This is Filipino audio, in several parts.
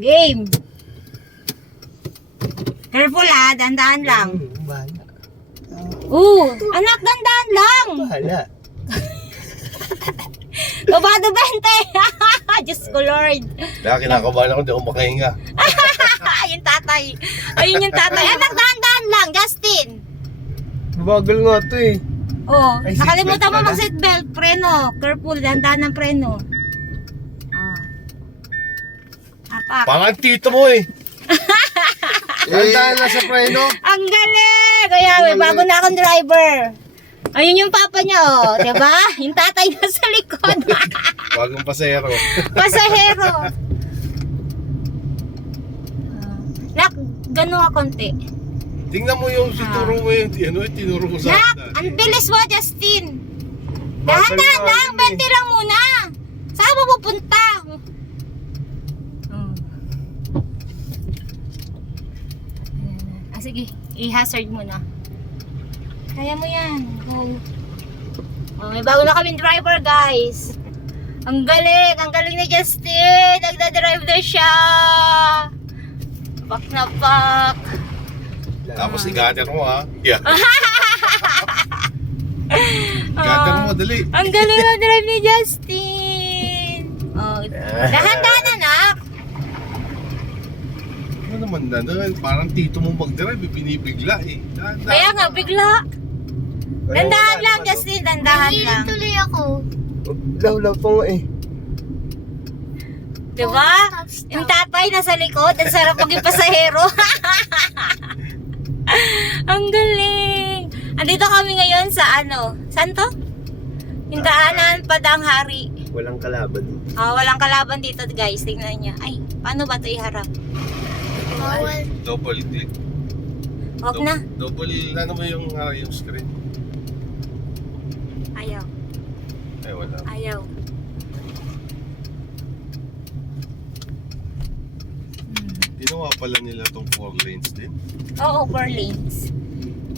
Game. Careful ha, dandan lang. Bahala. Anak, dandan lang. Bahala. Babado 20. Diyos ko Lord. Kaya kinakabahan ako, hindi ako makahinga. Yung tatay. Ayun yung tatay. Anak, dandan lang, Justin. Bagal nga to eh. Ay, Nakalimutan seatbelt mo pala. mag-seatbelt. Preno. Careful, dandan ng preno. Apak. Pangan tito mo eh. Dandahan na sa preno. Ang galing! Kaya may bago na akong driver. Ayun yung papa niya, oh. Diba? Yung tatay na sa likod. Bagong pasero. Pasahero. Nak, gano'n ka konti. Tingnan mo yung sinuro mo yung tinuro mo sa Nak, akin. ang bilis mo, Justin. Bakal Dahan-dahan nga lang, yun 20 lang muna. Saan mo pupunta? Sige, i-hazard mo na. Kaya mo yan. Go. May bago na kaming driver, guys. Ang galing ni Justin. Nagda-drive na siya. Pak na pak. Tapos igater mo ha. Yeah. Igater mo, dali. Ang galing na drive ni Justin. Dahan-dahan anak. Ano naman na, parang tito mo mag-drive, binibigla eh. Kaya nga, bigla. Dandahan lang, Justin. Dandahan lang. Tuloy ako. Law po nga eh. Diba? Yung tatay nasa likod. Ang sarap maging pasahero. Ang galing. Andito kami ngayon sa ano? Saan to? Yung daanan Padang Hari. Walang kalaban. Walang kalaban dito, guys. Tingnan niya. Ay, paano ba ito iharap? Bawal. Double click. Huwag na. Double, ano mo yung screen? Ayaw. Ay, wala. Ayaw. Ginawa pala nila tong 4 lanes din. Oo, 4 lanes.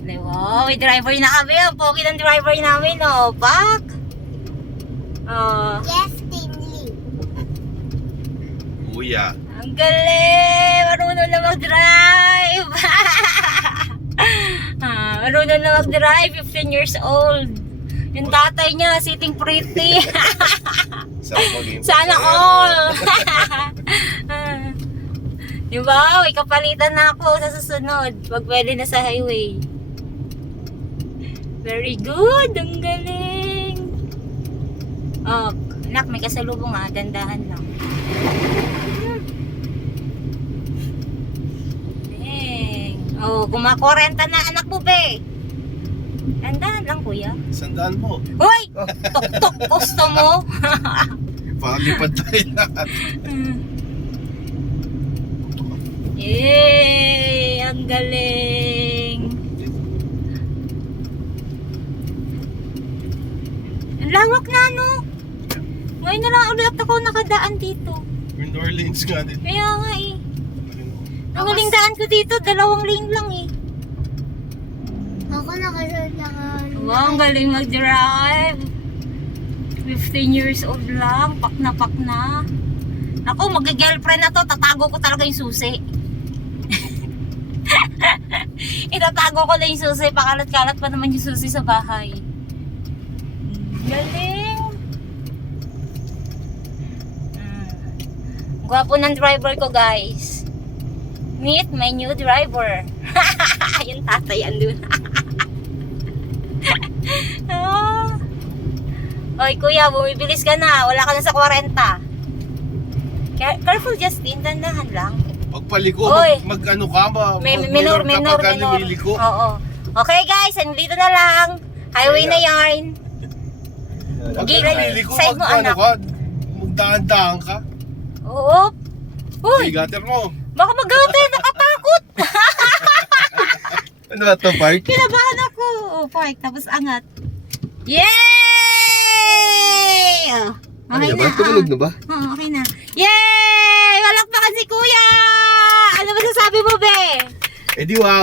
Wow, may driver na kami. Ang pogi ng driver namin, oh. Pak! Justin Lee. Kuya. Ang galing! Marunong na mag-drive! Marunong na mag-drive, 15 years old. Yung tatay niya, sitting pretty. Sana all! Diba? May kapalitan na ako sa susunod. Pag pwede na sa highway. Very good! Ang galing! Anak, may kasalubong ha. Dandahan lang. Kumakorenta na anak mo, be. Dandahan lang, kuya. Sandaan mo. Hoy! Tok-tok, gusto mo? Palipad tayo lahat. Yay! Ang galing! Ang lawak na, no? Ngayon na lang ulit ako nakadaan dito. Yung 4 lanes nga din. Kaya nga eh. Ang huling daan ko dito, 2 lane lang eh. Ako nakasunod lang. Wow, ang galing mag-drive. 15 years old lang, pak na. Ako, mag-girlfriend na to, tatago ko talaga yung susi. Itatago ko na yung susi, pakalat-kalat pa naman yung susi sa bahay. Galing. Gwapo ng driver ko, guys. Meet my new driver. Yung tatay andun. Oy, kuya, bumibilis ka na. Wala ka na sa 40. Careful, Justin. Dandahan lang. Pagpaliko, Oy. mag-ano ka ba? Minor. Kapag lumiliko. Oo. Okay, guys. Nandito na lang. Highway na yarn. Pag Gilid. lumiliko, Side mo, mag-ano anak. ka? Magdahan-dahan ka? Oo. Uy, Igater mo. baka mag-gawin. Nakatakot. Ano ba to, Park? Kinabahan ako. Park. Tapos angat. Yay! Okay Ano na. ba? Tumulog na ba? Oo, okay na. Yay! Walakpakan si kuya! Ano ba sasabi mo, be? Eh di wow.